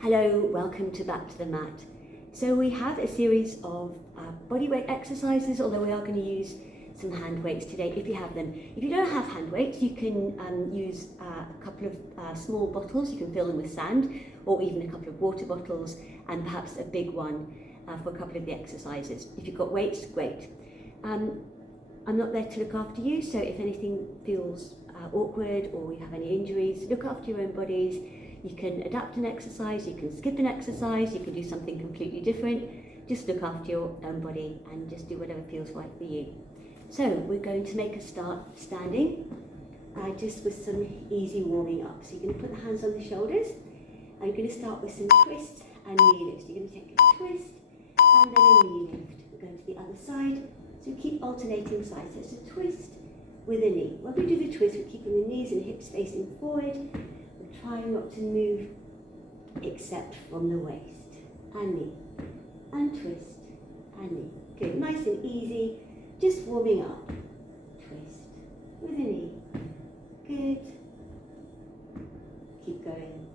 Hello, welcome to Back to the Mat. So we have a series of body weight exercises, although we are going to use some hand weights today if you have them. If you don't have hand weights, you can use a couple of small bottles. You can fill them with sand, or even a couple of water bottles, and perhaps a big one for a couple of the exercises. If you've got weights, great. I'm not there to look after you, so if anything feels awkward or you have any injuries, look after your own bodies. You can adapt an exercise, you can skip an exercise, you can do something completely different. Just look after your own body and just do whatever feels right for you. So we're going to make a start standing, just with some easy warming up. So you're going to put the hands on the shoulders, and you're going to start with some twists and knee lifts. You're going to take a twist and then a knee lift. We're going to the other side, so keep alternating sides. So it's a twist with a knee. When we do the twist, we're keeping the knees and hips facing forward. Trying not to move except from the waist. And knee, and twist, and knee. Good, nice and easy, just warming up. Twist with a knee. Good. Keep going.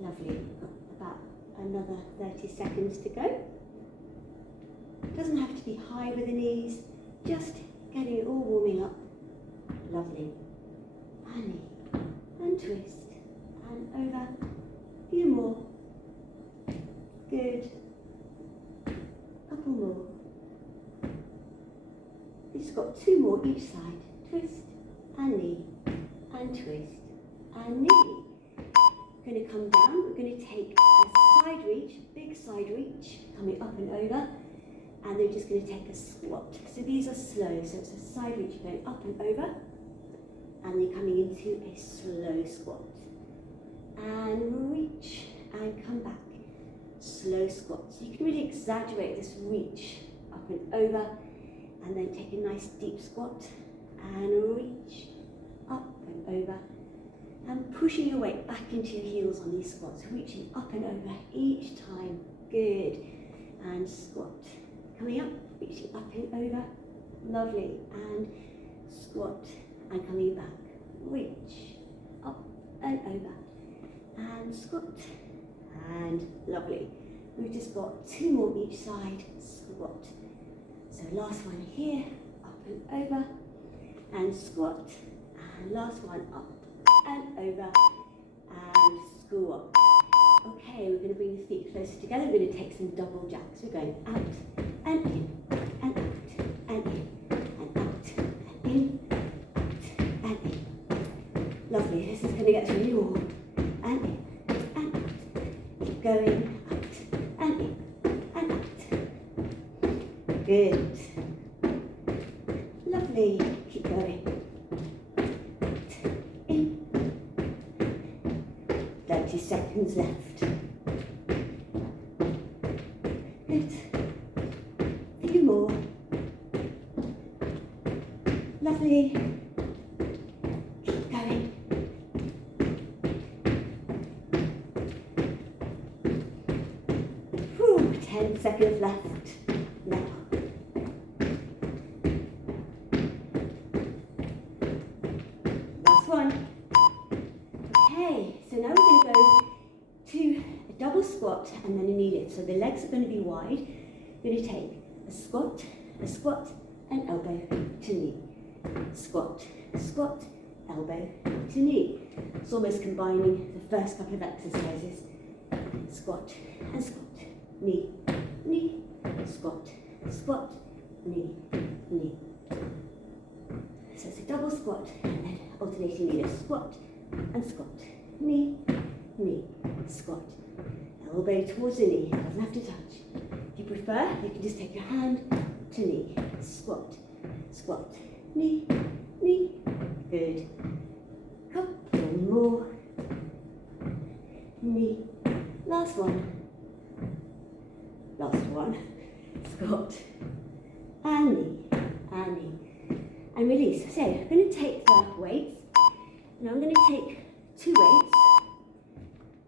Lovely. Got about another 30 seconds to go. Doesn't have to be high with the knees, just getting it all warming up. Lovely. And knee, and twist, and over. A few more. Good. Couple more. We've just got two more each side. Twist, and knee, and twist, and knee. We're going to come down. We're going to take a side reach, big side reach, coming up and over. And then just going to take a squat. So these are slow. So it's a side reach going up and over. And then coming into a slow squat. And reach and come back. Slow squat. So you can really exaggerate this reach up and over. And then take a nice deep squat. And reach up and over. And pushing your weight back into your heels on these squats. Reaching up and over each time. Good. And squat. Coming up, reaching up and over. Lovely. And squat. And coming back, reach, up and over, and squat, and lovely. We've just got two more each side, squat. So last one here, up and over, and squat, and last one up and over, and squat. Okay, we're going to bring the feet closer together. We're going to take some double jacks. We're going out and in, and out, and in, and out, and in. Lovely, this is going to get really warm. And in, and out. Keep going, out, and in, and out. Good. Lovely, keep going. Out, in. 30 seconds left. Good. A few more. Lovely. 10 seconds left now. Last one. Okay, so now we're going to go to a double squat and then a knee lift. So the legs are going to be wide. You're going to take a squat, and elbow to knee. Squat, elbow to knee. It's almost combining the first couple of exercises. Squat and squat. Knee, knee, squat, knee, knee. So it's a double squat and then alternating knee lift. Squat and squat. Knee, knee, squat. Elbow towards the knee. Doesn't have to touch. If you prefer, you can just take your hand to knee. Squat, knee, knee. Good. Couple more. Knee. Last one. Last one, squat, and knee, and release. So I'm going to take the weights, and I'm going to take two weights,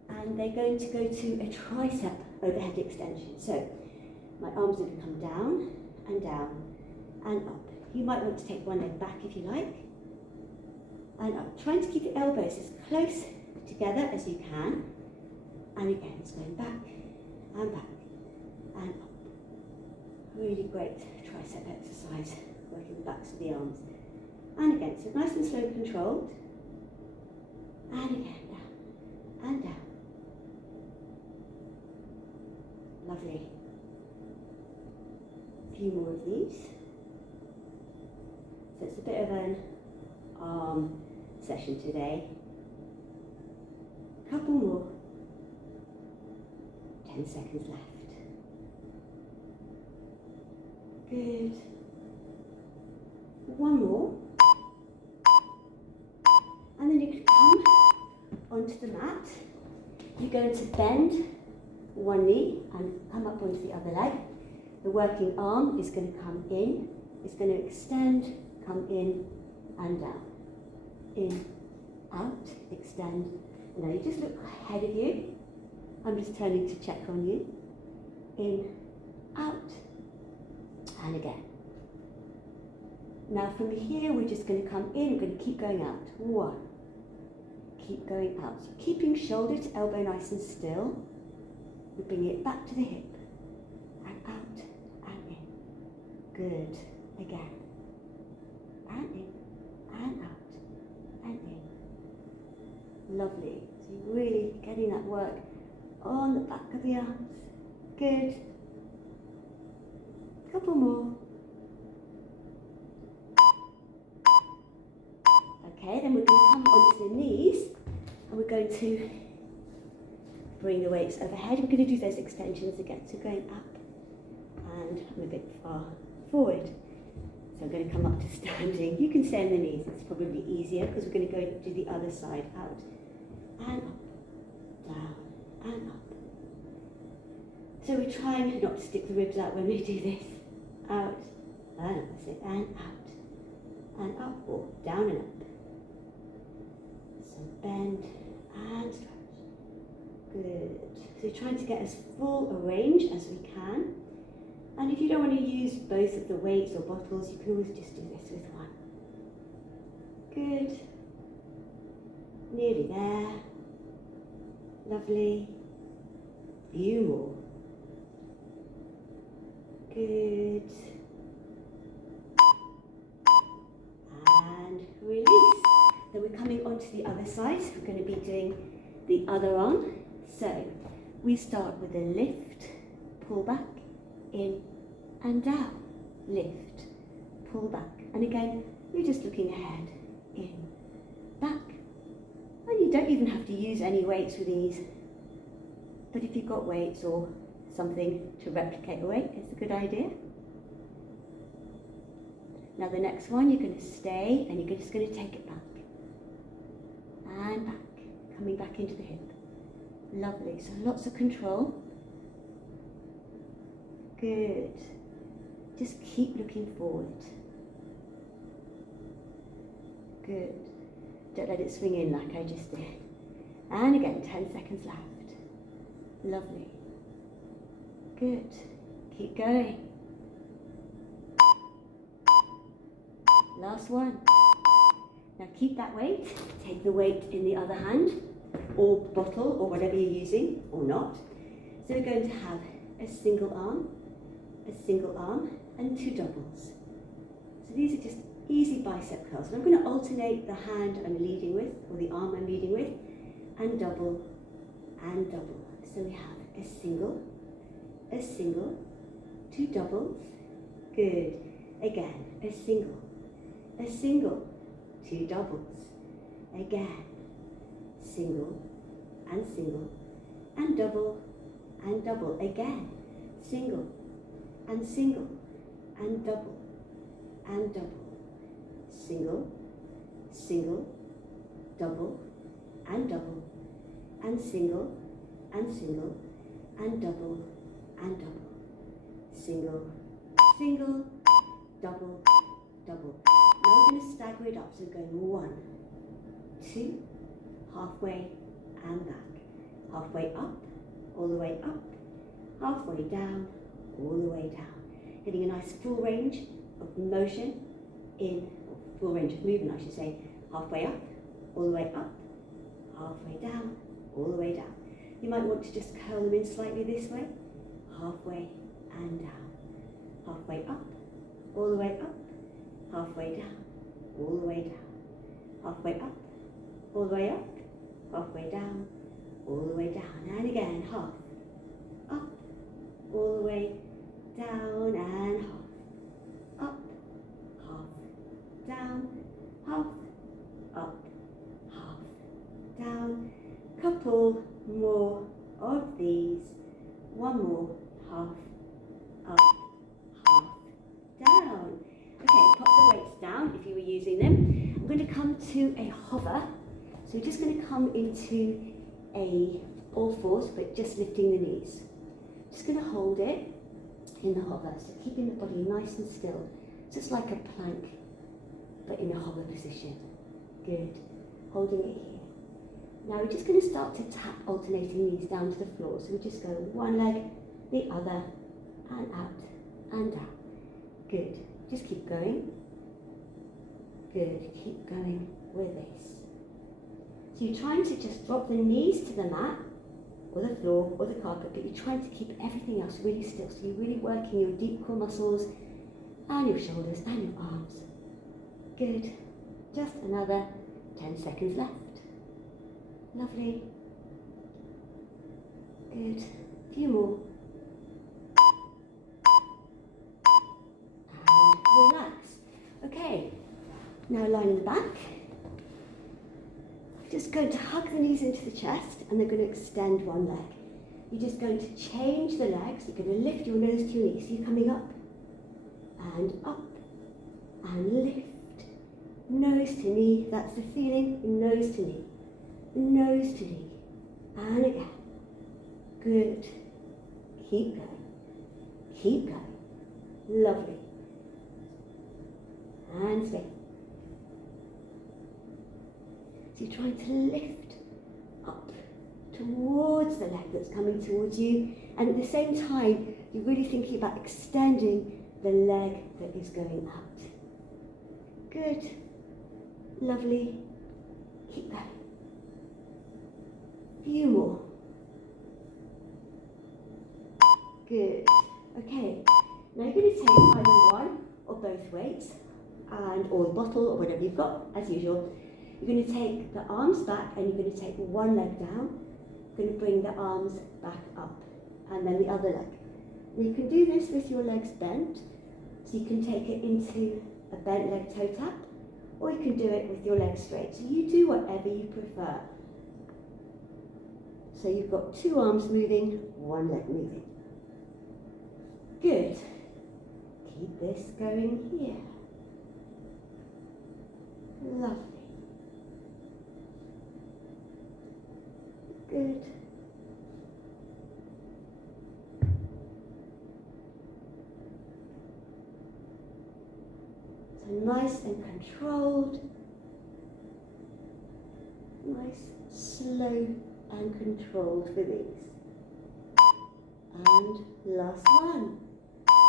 and they're going to go to a tricep overhead extension. So my arms are going to come down, and up. You might want to take one leg back if you like, and up. Trying to keep the elbows as close together as you can. And again, it's going back and up. Really great tricep exercise, working the backs of the arms. And again, so nice and slow, controlled. And again, down and down. Lovely. A few more of these. So it's a bit of an arm session today. Couple more. 10 seconds left. Good. One more. And then you can come onto the mat. You're going to bend one knee and come up onto the other leg. The working arm is going to come in. It's going to extend, come in and down. In, out, extend. Now you just look ahead of you. I'm just turning to check on you. In, out, and again. Now from here, we're just going to come in, we're going to keep going out. One. Keep going out. So keeping shoulder to elbow nice and still. We bring it back to the hip. And out, and in. Good. Again. And in, and out, and in. Lovely. So you're really getting that work on the back of the arms. Good. Couple more. Okay, then we're going to come onto the knees and we're going to bring the weights overhead. We're going to do those extensions again. So going up and I'm a bit far forward. So I'm going to come up to standing. You can stay on the knees, it's probably easier because we're going to go to the other side. Out and up, down and up. So we're trying not to stick the ribs out when we do this. Out and up, that's it, and out and up, or down and up. So bend and stretch. Good. So you're trying to get as full a range as we can. And if you don't want to use both of the weights or bottles, you can always just do this with one. Good. Nearly there. Lovely. Few more. Good. And release. Then we're coming onto the other side. So we're going to be doing the other arm. So we start with a lift, pull back, in and down, lift, pull back. And again, you're just looking ahead, in, back. And you don't even have to use any weights with these. But if you've got weights or something to replicate a weight, it's a good idea. Now the next one, you're going to stay and you're just going to take it back. And back, coming back into the hip. Lovely, so lots of control. Good. Just keep looking forward. Good. Don't let it swing in like I just did. And again, 10 seconds left. Lovely. Good. Keep going. Last one. Now keep that weight. Take the weight in the other hand, or bottle, or whatever you're using, or not. So we're going to have a single arm, and two doubles. So these are just easy bicep curls. And I'm going to alternate the hand I'm leading with, or the arm I'm leading with, and double, and double. So we have a single, two doubles. Good. Again, a single, two doubles. Again, single, and double, again, single, and double, single, double, and double, and single, and double, single, double. Now we're going to stagger it up, so going 1, 2, halfway and back, halfway up, all the way up, halfway down, all the way down. Getting a nice full range of motion in, or full range of movement I should say, halfway up, all the way up, halfway down, all the way down. You might want to just curl them in slightly this way, halfway and down, halfway up, all the way up, halfway down, all the way down, halfway up, all the way up, halfway down, all the way down, and again, half, up, all the way down, and half, up, half, down, half, up, half, down, couple more of these, one more, half, up, half, down. Okay, pop the weights down if you were using them. I'm going to come to a hover. So we're just going to come into a all fours, but just lifting the knees. Just going to hold it in the hover, so keeping the body nice and still. Just like a plank, but in a hover position. Good. Holding it here. Now we're just going to start to tap alternating knees down to the floor. So we just go one leg, the other, and out, and down. Good. Just keep going. Good. Keep going with this. So you're trying to just drop the knees to the mat, or the floor, or the carpet, but you're trying to keep everything else really still. So you're really working your deep core muscles, and your shoulders, and your arms. Good. Just another 10 seconds left. Lovely. Good. A few more. And relax. Okay. Now line in the back. Just going to hug the knees into the chest, and they're going to extend one leg. You're just going to change the legs. You're going to lift your nose to your knees. So you're coming up, and lift. Nose to knee. That's the feeling. Nose to knee. Nose to knee. And again. Good. Keep going. Keep going. Lovely. And stay. So you're trying to lift up towards the leg that's coming towards you, and at the same time you're really thinking about extending the leg that is going out. Good. Lovely. Keep going. Few more. Good. Okay. Now you're going to take either one or both weights, or the bottle or whatever you've got, as usual. You're going to take the arms back, and you're going to take one leg down. You're going to bring the arms back up, and then the other leg. And you can do this with your legs bent, so you can take it into a bent leg toe tap, or you can do it with your legs straight. So you do whatever you prefer. So you've got two arms moving, one leg moving. Good. Keep this going here. Lovely. Good. So nice and controlled. Nice, slow and controlled with these. And last one.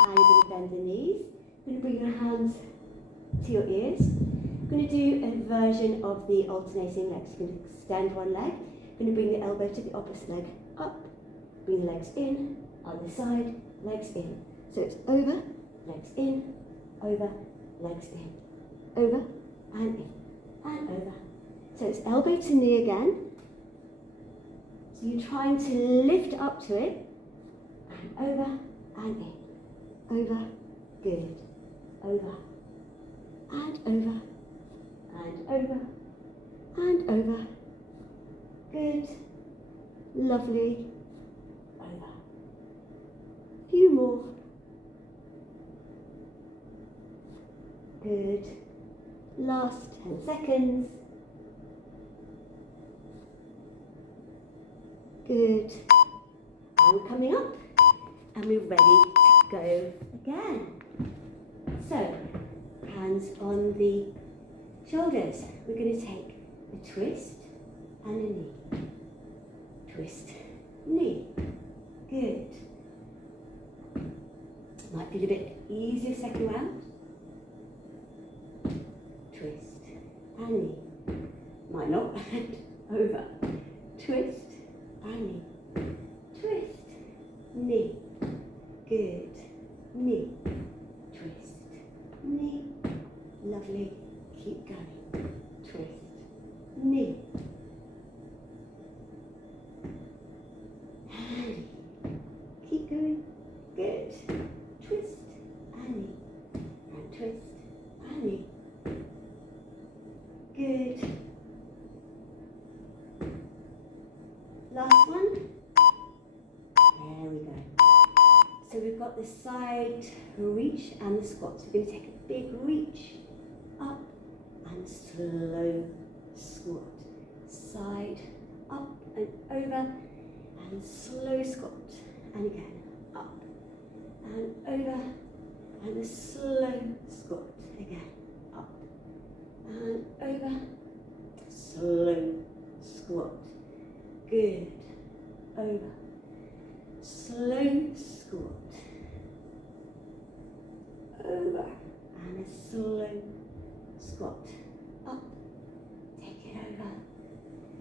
And you're going to bend the knees. You're going to bring your hands to your ears. You're going to do a version of the alternating legs. You're going to extend one leg. You're going to bring the elbow to the opposite leg up. Bring the legs in, other side, legs in. So it's over, legs in, over, legs in. Over, and in, and over. So it's elbow to knee again. So you're trying to lift up to it, and over, and in. Over, good. Over, and over, and over, and over. Good. Lovely. Over. Few more. Good. Last 10 seconds. Good. And we're coming up, and we're ready to go again. So, hands on the shoulders. We're going to take a twist and a knee. Twist, knee. Good. Might feel a bit easier second round. Twist and knee. Might not. over, twist, and knee, twist, knee, good, knee, twist, knee, lovely, keep going, twist, knee, and keep going, good, twist, and knee, and twist, and knee, good. Last one. There we go. So we've got the side reach and the squats. We're going to take a big reach up and slow squat. Side, up and over and slow squat. And again, up and over and a slow squat. Again, up and over, slow squat. Good. Over. Slow squat. Over. And a slow squat. Up. Take it over.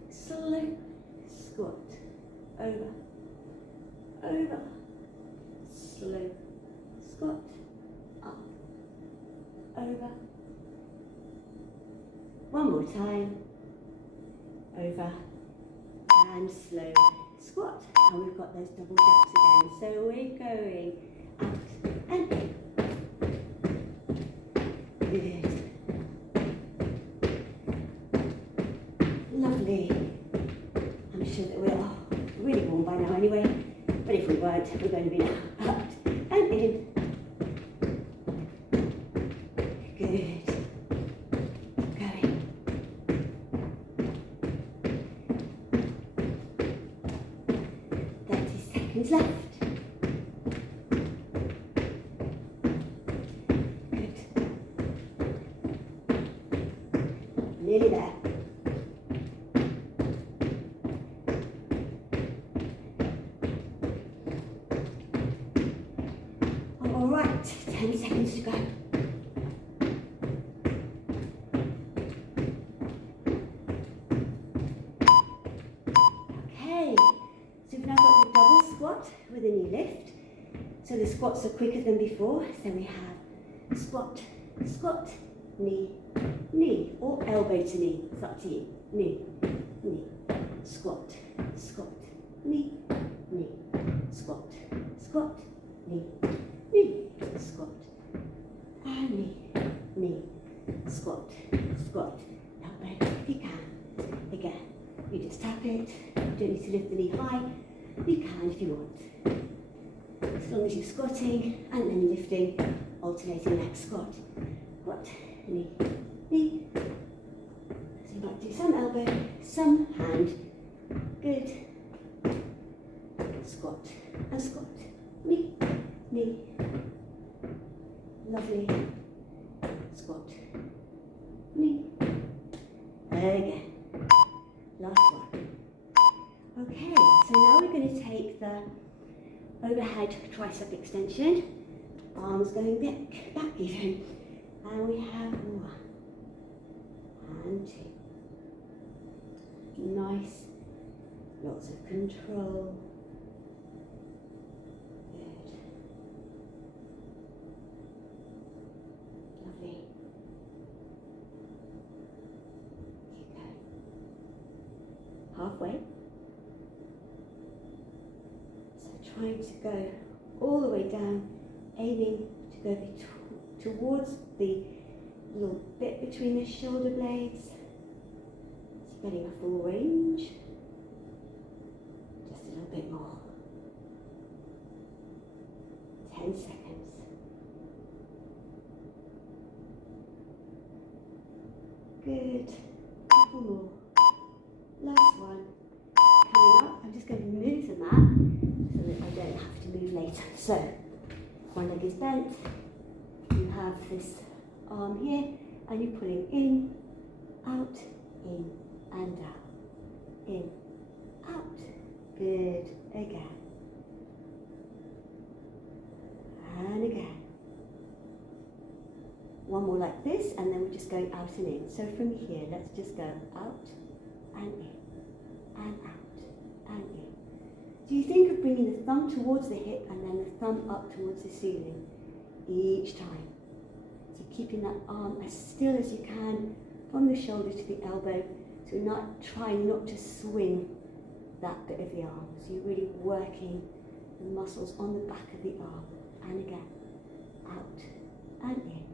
Slow squat. Over. Over. Slow squat. Up. Over. One more time. Over. And slow squat. And we've got those double jumps again. So we're going out and in. Good. Lovely. I'm sure that we're really warm by now anyway. But if we weren't, we're going to be now out and in. Good. Left. Good. Nearly there. All right, 10 seconds to go. With a knee lift. So the squats are quicker than before. So we have squat, squat, knee, knee, or elbow to knee. It's up to you. Knee, knee, squat, squat, knee, knee, squat, squat, knee, knee, squat, and knee, knee, squat, squat, elbow if you can. Again, you just tap it. You don't need to lift the knee high. You can if you want. As long as you're squatting and then lifting, alternating leg squat. Squat, knee, knee. So you might do some elbow, some hand. Good. Squat and squat. Knee, knee. Lovely. Squat, knee. Again. Last one. Okay, so now we're going to take the overhead tricep extension, arms going back even, and we have 1 and 2. Nice, lots of control. Good. Lovely. Keep going. Halfway. Trying to go all the way down, aiming to go towards the little bit between the shoulder blades. So getting a full range. Just a little bit more. 10 seconds. Good. Couple more. Last one. Coming up, I'm just going to move the mat. I don't have to move later. So, one leg is bent, you have this arm here, and you're pulling in, out, in, and out. In, out. Good. Again. And again. One more like this, and then we're just going out and in. So from here, let's just go out, and in, and out, and in. So you think of bringing the thumb towards the hip and then the thumb up towards the ceiling each time. So keeping that arm as still as you can from the shoulder to the elbow. So not trying not to swing that bit of the arm. So you're really working the muscles on the back of the arm. And again, out and in.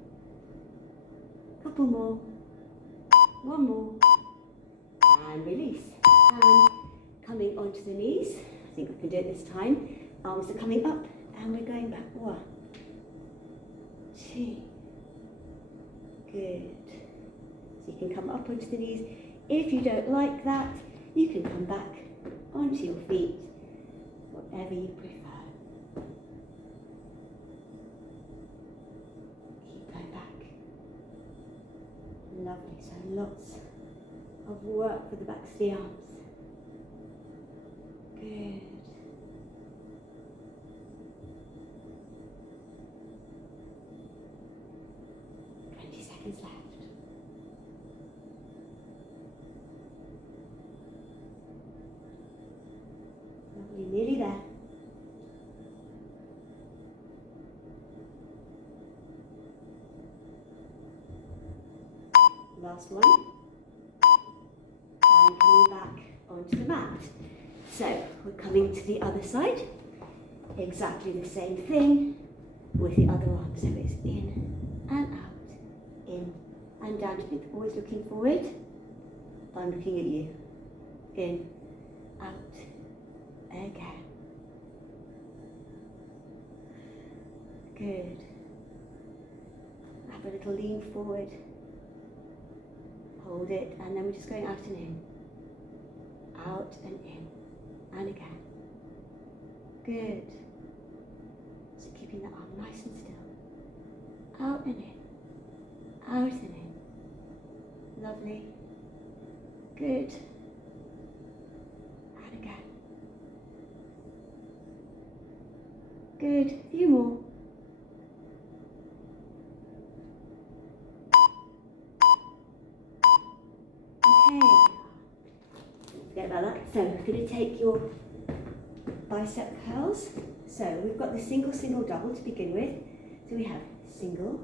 Couple more. One more. And release. And coming onto the knees. I think we can do it this time. Arms are coming up and we're going back. 1, 2. Good. So you can come up onto the knees. If you don't like that, you can come back onto your feet, whatever you prefer. Keep going back. Lovely. So lots of work for the backs of the arms. Good. Seconds left. Lovely, nearly there. Last one. And coming back onto the mat. So we're coming to the other side. Exactly the same thing with the other arm. So it's in and out. In and down to it, always looking forward. I'm looking at you. In, out, again. Good. Have a little lean forward. Hold it, and then we're just going out and in. Out and in. And again. Good. So keeping the arm nice and still. Out and in. Out and in. Lovely. Good. And again. Good. A few more. Okay. Forget about that. So we're going to take your bicep curls. So we've got the single, single, double to begin with. So we have single,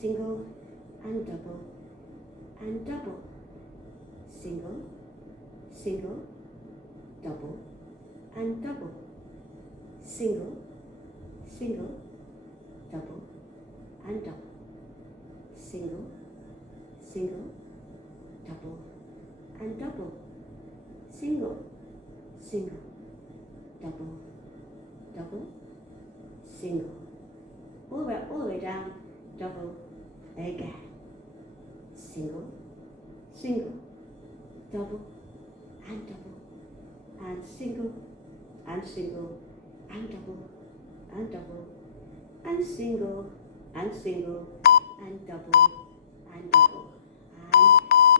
single and double, single, single, double and double, single, single, double and double, single, single, double and double, single, single, double, double, single, all the way down, double, again, single, single, double, and single, and single, and double, and double, and single, and single, and double, and double. And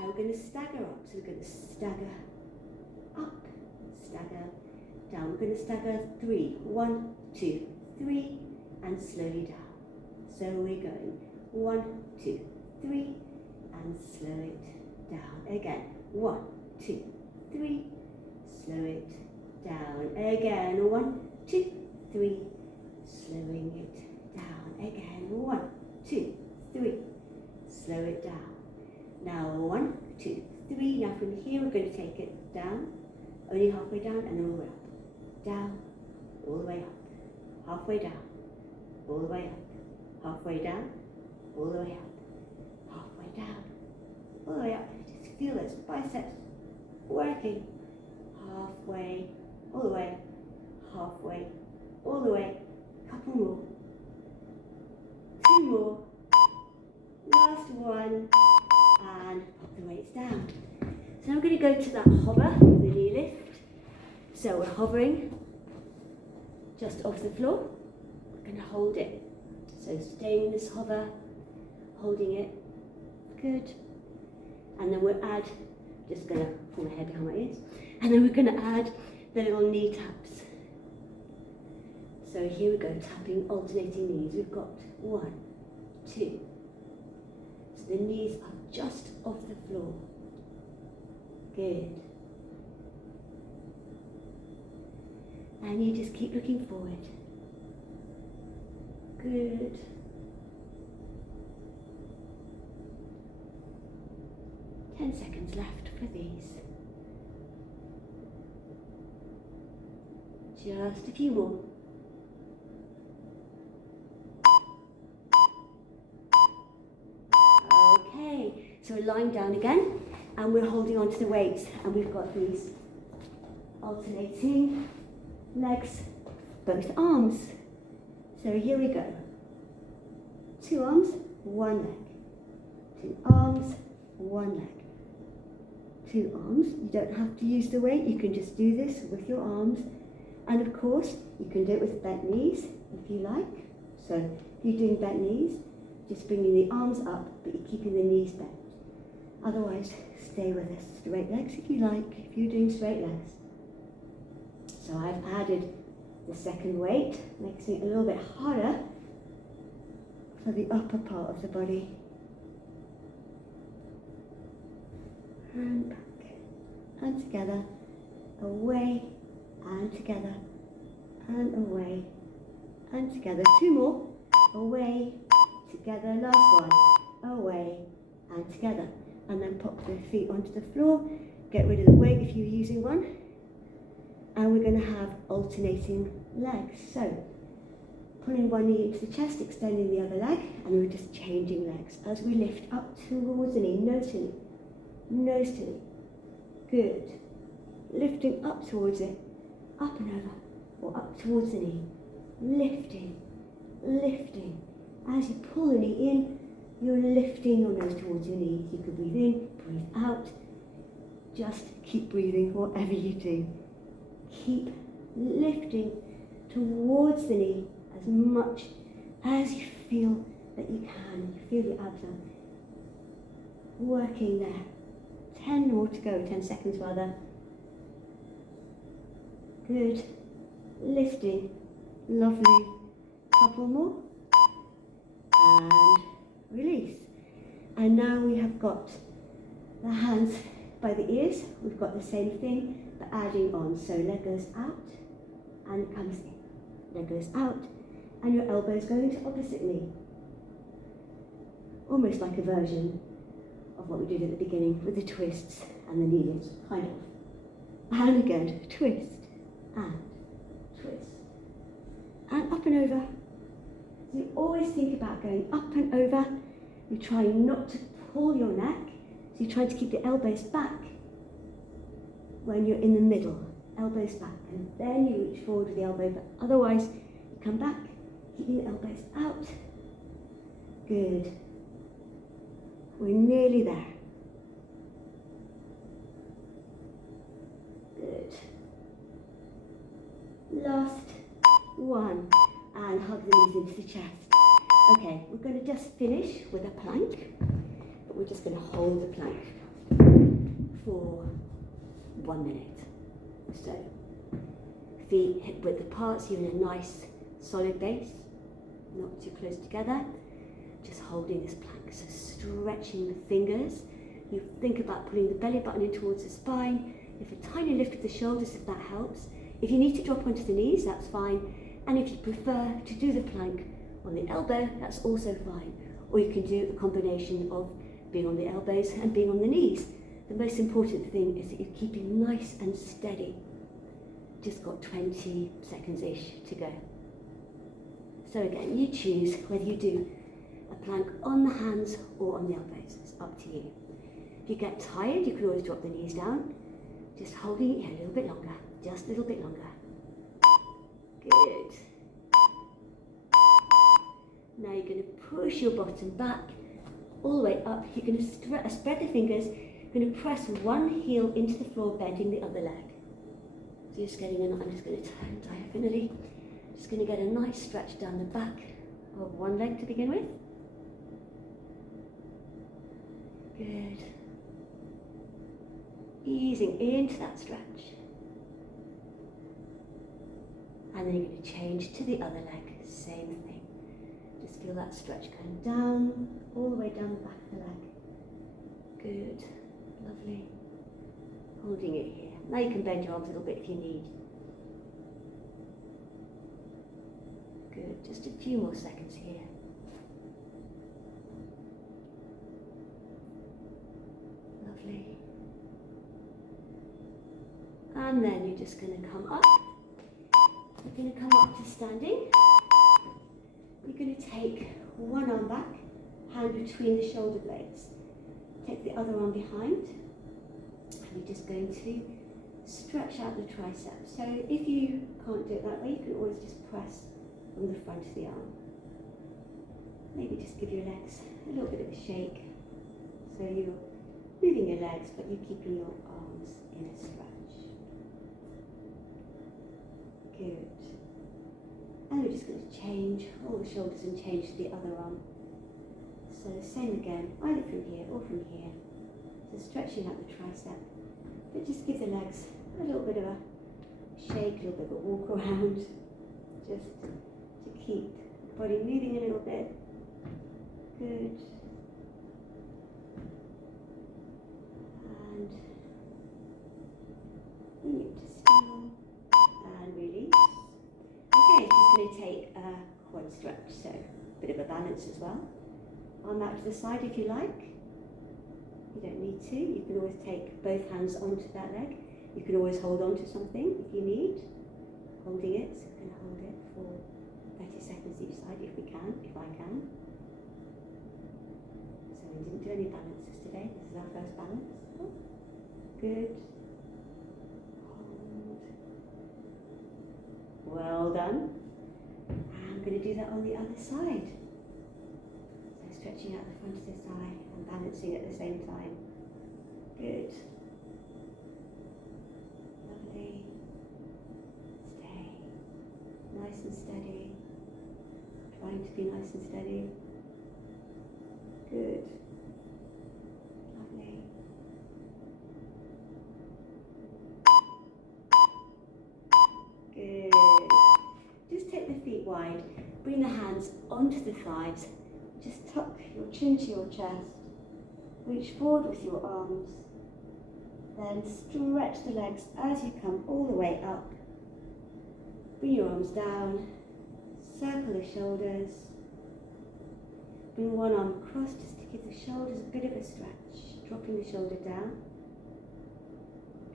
now we're going to stagger up. So we're going to stagger up, stagger down. We're going to stagger 3. 1, 2, 3, and slowly down. So we're going 1, 2, 3, and slow it down. Again, 1, 2, 3, slow it down. Again, 1, 2, 3, slowing it down. Again, 1, 2, 3, slow it down. Now 1, 2, 3. Now from here we're going to take it down, only halfway down, and then we're up, down, all the way up, halfway down, all the way up, halfway down, all the way up, halfway down, all the way up. Just feel those biceps working. Halfway, all the way, halfway, all the way. Couple more. 2 more. Last one. And pop the weights down. So now we're going to go to that hover with the knee lift. So we're hovering just off the floor. We're going to hold it. So staying in this hover, holding it. Good. And then we'll add, just going to pull my head behind my ears. And then we're going to add the little knee taps. So here we go, tapping, alternating knees. We've got 1, 2. So the knees are just off the floor. Good. And you just keep looking forward. Good. 10 seconds left for these. Just a few more. Okay, so we're lying down again and we're holding on to the weights, and we've got these alternating legs, both arms. So here we go. 2 arms, 1 leg. 2 arms, 1 leg. 2 arms. You don't have to use the weight. You can just do this with your arms. And of course, you can do it with bent knees if you like. So if you're doing bent knees, just bringing the arms up, but you're keeping the knees bent. Otherwise, stay with us. Straight legs if you like, if you're doing straight legs. So I've added the second weight, making it a little bit harder for the upper part of the body. And back, and together, away, and together, and away, and together. 2 more, away, together, last one, away, and together. And then pop the feet onto the floor, get rid of the weight if you're using one. And we're going to have alternating legs. So, pulling one knee into the chest, extending the other leg, and we're just changing legs as we lift up towards the knee, nose to knee, nose to knee. Good. Lifting up towards it, up and over, or up towards the knee. Lifting, lifting. As you pull the knee in, you're lifting your nose towards your knee. You can breathe in, breathe out. Just keep breathing, whatever you do. Keep lifting towards the knee as much as you feel that you can. You feel your abs are working there. 10 more to go, 10 seconds rather. Good. Lifting. Lovely. Couple more. And release. And now we have got the hands by the ears. We've got the same thing, but adding on. So leg goes out and comes in. Leg goes out and your elbows go into opposite knee. Almost like a version of what we did at the beginning with the twists and the knee lifts, kind of. And again, twist and twist. And up and over. So you always think about going up and over. You're trying not to pull your neck. So you're trying to keep the elbows back when you're in the middle. Elbows back. And then you reach forward with the elbow, but otherwise you come back, keeping the elbows out. Good. We're nearly there. Good. Last one. And hug the knees into the chest. Okay, we're going to just finish with a plank, but we're just going to hold the plank for 1 minute. So, feet hip width apart, so you're in a nice solid base, not too close together. Just holding this plank, so stretching the fingers. You think about pulling the belly button in towards the spine. If a tiny lift of the shoulders, if that helps. If you need to drop onto the knees, that's fine. And if you prefer to do the plank on the elbow, that's also fine. Or you can do a combination of being on the elbows and being on the knees. The most important thing is that you're keeping nice and steady. Just got 20 seconds-ish to go. So again, you choose whether you do a plank on the hands or on the elbows. It's up to you. If you get tired, you can always drop the knees down. Just holding it here a little bit longer, just a little bit longer. Good. Now you're going to push your bottom back all the way up. You're going to spread the fingers. You're going to press one heel into the floor, bending the other leg. So you're just getting I'm just going to turn diagonally. Just going to get a nice stretch down the back of one leg to begin with. Good. Easing into that stretch. And then you're going to change to the other leg, same thing. Just feel that stretch going down, all the way down the back of the leg. Good, lovely. Holding it here. Now you can bend your arms a little bit if you need. Good, just a few more seconds here. Lovely. And then you're just going to come up. You're going to come up to standing. You're going to take one arm back, hand between the shoulder blades. Take the other arm behind. And you're just going to stretch out the triceps. So if you can't do it that way, you can always just press from the front of the arm. Maybe just give your legs a little bit of a shake. So you're moving your legs, but you're keeping your arms in a stretch. Good. And we're just going to change all the shoulders and change to the other arm. So same again, either from here or from here. So stretching out the tricep, but just give the legs a little bit of a shake, a little bit of a walk around, just to keep the body moving a little bit. Good. And bring it to still and release. Okay, just going to take a quad stretch, so a bit of a balance as well. Arm out to the side if you like. You don't need to. You can always take both hands onto that leg. You can always hold on to something if you need. Holding it, so we're going to hold it for 30 seconds each side if we can, if I can. So we didn't do any balances today. This is our first balance. Good. Hold. Well done. And I'm going to do that on the other side. So stretching out the front of the thigh and balancing at the same time. Good. Lovely. Stay nice and steady. Trying to be nice and steady. Good. Lovely. Good. Just take the feet wide. Bring the hands onto the thighs. Just tuck your chin to your chest. Reach forward with your arms. Then stretch the legs as you come all the way up. Bring your arms down. Circle the shoulders. Bring one arm across just to give the shoulders a bit of a stretch. Dropping the shoulder down.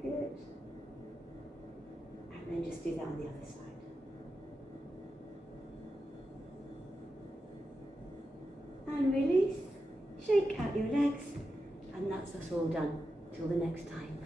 Good. And then just do that on the other side. And release. Shake out your legs. And that's us all done. Till the next time.